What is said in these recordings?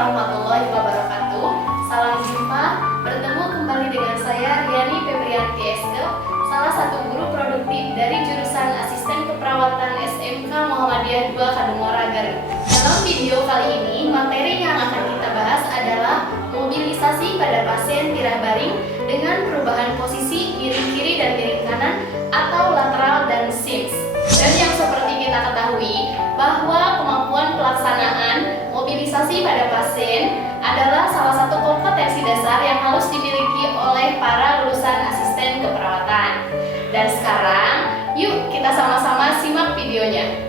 warahmatullahi wabarakatuh. Salam jumpa, bertemu kembali dengan saya Riani Febrianti Eske, salah satu guru produktif dari jurusan Asisten Keperawatan SMK Muhammadiyah 2 Kadungora Garut. Dalam video kali ini, materi yang akan kita bahas adalah mobilisasi pada pasien tirah baring dengan perubahan posisi miring kiri dan miring kanan atau lateral dan SIMS. Dan yang seperti kita ketahui bahwa kemampuan pelaksanaan mobilisasi pada pasien adalah salah satu kompetensi dasar yang harus dimiliki oleh para lulusan asisten keperawatan. Dan sekarang, yuk kita sama-sama simak videonya.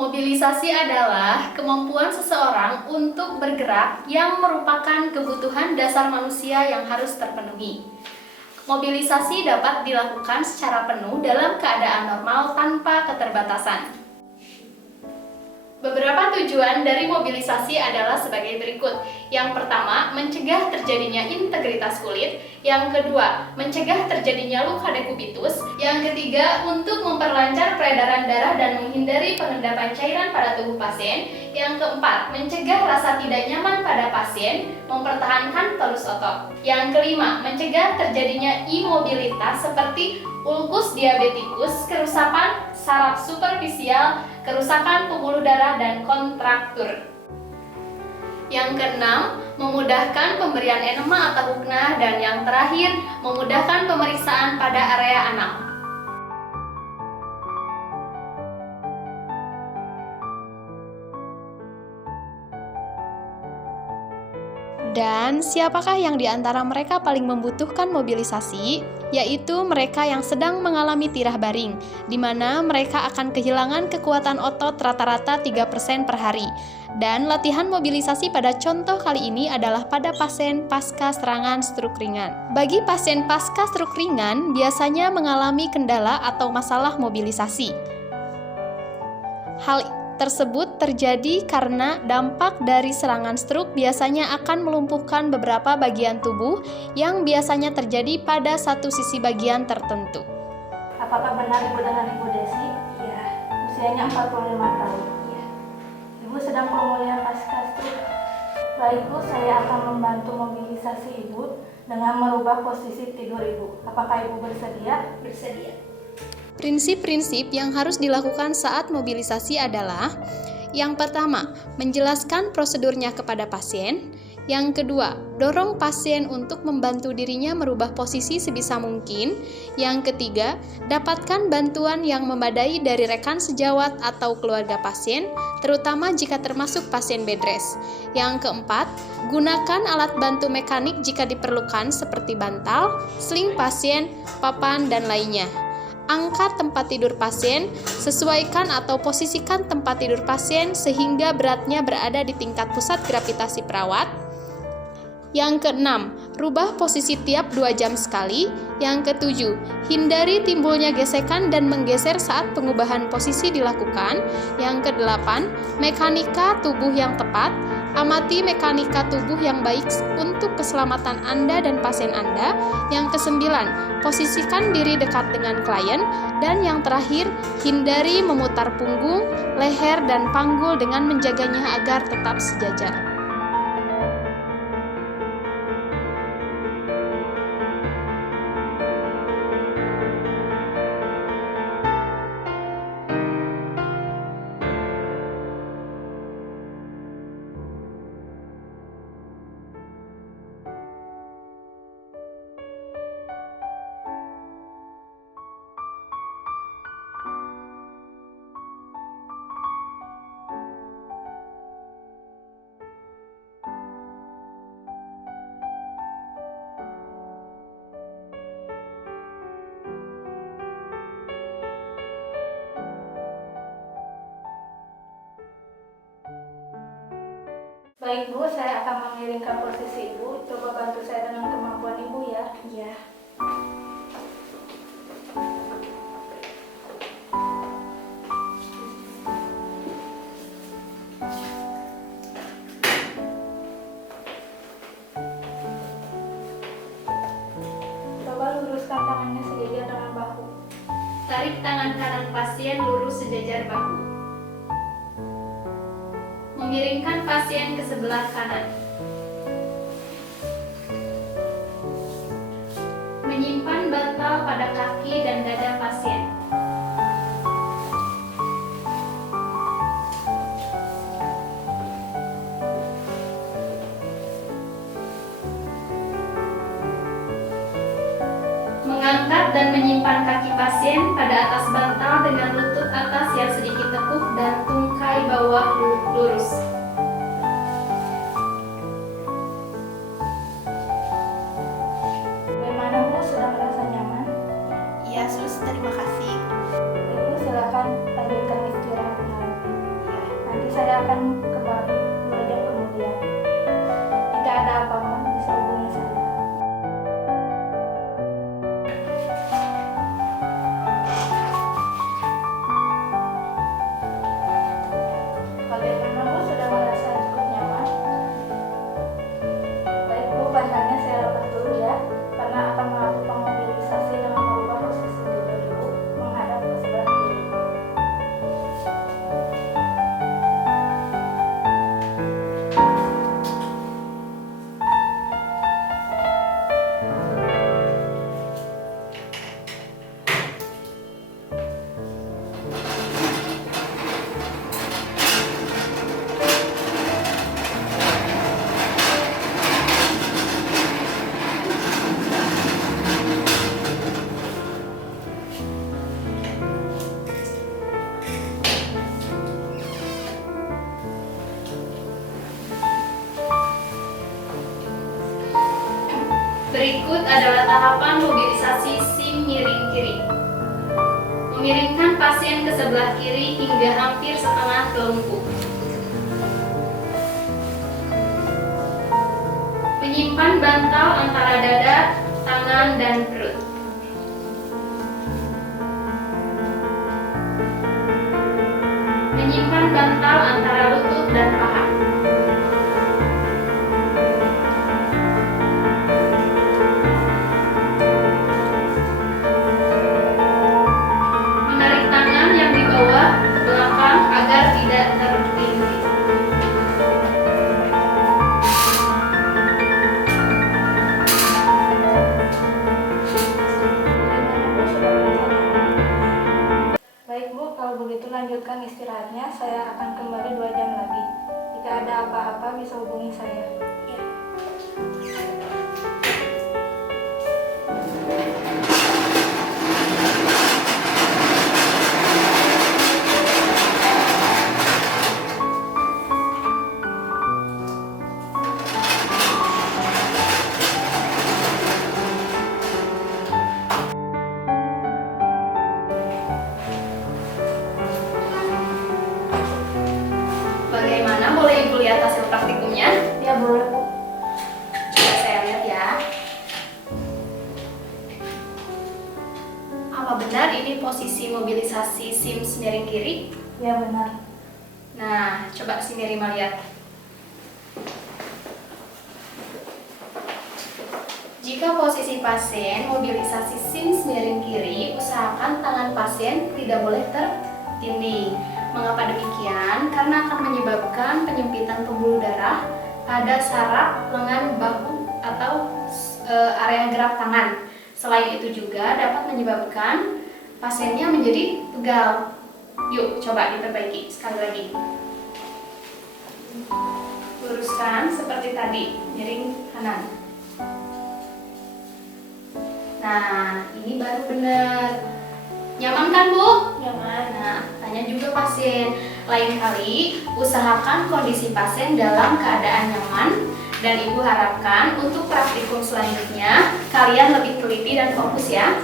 Mobilisasi adalah kemampuan seseorang untuk bergerak yang merupakan kebutuhan dasar manusia yang harus terpenuhi. Mobilisasi dapat dilakukan secara penuh dalam keadaan normal tanpa keterbatasan. Beberapa tujuan dari mobilisasi adalah sebagai berikut. Yang pertama, mencegah terjadinya integritas kulit. Yang kedua, mencegah terjadinya luka dekubitus. Yang ketiga, untuk memperlancar peredaran darah dan menghindari pengendapan cairan pada tubuh pasien. Yang keempat, mencegah rasa tidak nyaman pada pasien, mempertahankan tonus otot. Yang kelima, mencegah terjadinya imobilitas seperti ulkus diabetikus, kerusakan saraf superfisial, kerusakan pembuluh darah, dan kontraktur. Yang keenam, memudahkan pemberian enema atau huknah, dan yang terakhir, memudahkan pemeriksaan pada area anal. Dan siapakah yang di antara mereka paling membutuhkan mobilisasi? Yaitu mereka yang sedang mengalami tirah baring, di mana mereka akan kehilangan kekuatan otot rata-rata 3% per hari. Dan latihan mobilisasi pada contoh kali ini adalah pada pasien pasca serangan stroke ringan. Bagi pasien pasca stroke ringan, biasanya mengalami kendala atau masalah mobilisasi. Hal tersebut terjadi karena dampak dari serangan stroke biasanya akan melumpuhkan beberapa bagian tubuh yang biasanya terjadi pada satu sisi bagian tertentu. Apakah benar Ibu dengan Ibu Desi? Iya. Usianya 45 tahun. Iya. Ibu sedang pemulihan pasca stroke. Baik Bu, saya akan membantu mobilisasi Ibu dengan merubah posisi tidur Ibu. Apakah Ibu bersedia? Bersedia. Prinsip-prinsip yang harus dilakukan saat mobilisasi adalah: yang pertama, menjelaskan prosedurnya kepada pasien. Yang kedua, dorong pasien untuk membantu dirinya merubah posisi sebisa mungkin. Yang ketiga, dapatkan bantuan yang memadai dari rekan sejawat atau keluarga pasien, terutama jika termasuk pasien bed rest. Yang keempat, gunakan alat bantu mekanik jika diperlukan seperti bantal, sling pasien, papan, dan lainnya. Angkat tempat tidur pasien, sesuaikan atau posisikan tempat tidur pasien sehingga beratnya berada di tingkat pusat gravitasi perawat. Yang keenam, rubah posisi tiap 2 jam sekali. Yang ketujuh, hindari timbulnya gesekan dan menggeser saat pengubahan posisi dilakukan. Yang kedelapan, mekanika tubuh yang tepat. Amati mekanika tubuh yang baik untuk keselamatan Anda dan pasien Anda. Yang kesembilan, posisikan diri dekat dengan klien. Dan yang terakhir, hindari memutar punggung, leher, dan panggul dengan menjaganya agar tetap sejajar. Baik Bu, saya akan mengiringkan posisi Ibu. Coba bantu saya dengan kemampuan Ibu ya. Iya. Coba luruskan tangannya sejajar dengan bahu. Tarik tangan kanan pasien lurus sejajar bahu. Miringkan pasien ke sebelah kanan. Menyimpan bantal pada kaki dan dada pasien. Mengangkat dan menyimpan kaki pasien pada atas bantal dengan lutut atas yang sedikit tekuk dan tungkai bawah lurus. Bagaimana Bu, sudah merasa nyaman? Iya, Sus, terima kasih. Ibu silakan lanjutkan istirahatnya lagi. Ya. Nanti saya akan kembali 2 jam kemudian. Jika ada apa-apa bisa hubungi saya. Bagaimana Bu, sudah merasa cukup nyaman? Baik Bu, pandangannya saya lepas dulu ya, karena akan melakukan mobilisasi dengan merubah posisi diri Ibu menghadap ke sebelah kiri. Berikut adalah tahapan mobilisasi SIM miring kiri. Memiringkan pasien ke sebelah kiri hingga hampir setengah kelungkup. Menyimpan bantal antara dada, tangan, dan perut. Menyimpan bantal antara lutut dan paha. Menarik tangan yang di bawah ke belakang agar tidak terlintih. Bagaimana Bu, sudah merasa nyaman? Baik Bu, kalau begitu lanjutkan istirahatnya. Saya akan kembali 2 jam lagi. Jika ada apa-apa bisa hubungi saya. Ya. Bagaimana? Boleh Ibu lihat hasil praktikumnya? Ya boleh Bu. Coba saya lihat ya. Apa benar ini posisi mobilisasi SIM miring kiri? Ya benar. Nah, coba si Mirima lihat. Jika posisi pasien mobilisasi sims miring kiri, usahakan tangan pasien tidak boleh tertindih. Mengapa demikian? Karena akan menyebabkan penyempitan pembuluh darah pada saraf, lengan, bahu, atau area gerak tangan. Selain itu juga dapat menyebabkan pasiennya menjadi pegal. Yuk, coba diperbaiki sekali lagi. Luruskan seperti tadi, miring kanan. Nah, ini baru benar. Nyaman kan, Bu? Nyaman. Nah, tanya juga pasien. Lain kali, usahakan kondisi pasien dalam keadaan nyaman. Dan Ibu harapkan untuk praktikum selanjutnya, kalian lebih teliti dan fokus ya.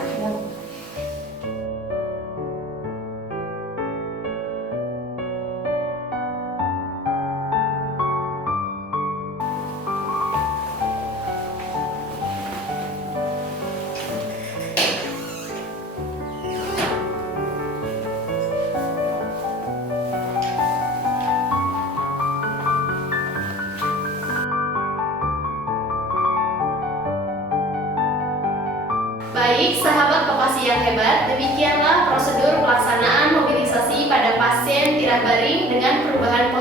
Baik, sahabat Vokasi yang hebat, demikianlah prosedur pelaksanaan mobilisasi pada pasien tirak baring dengan perubahan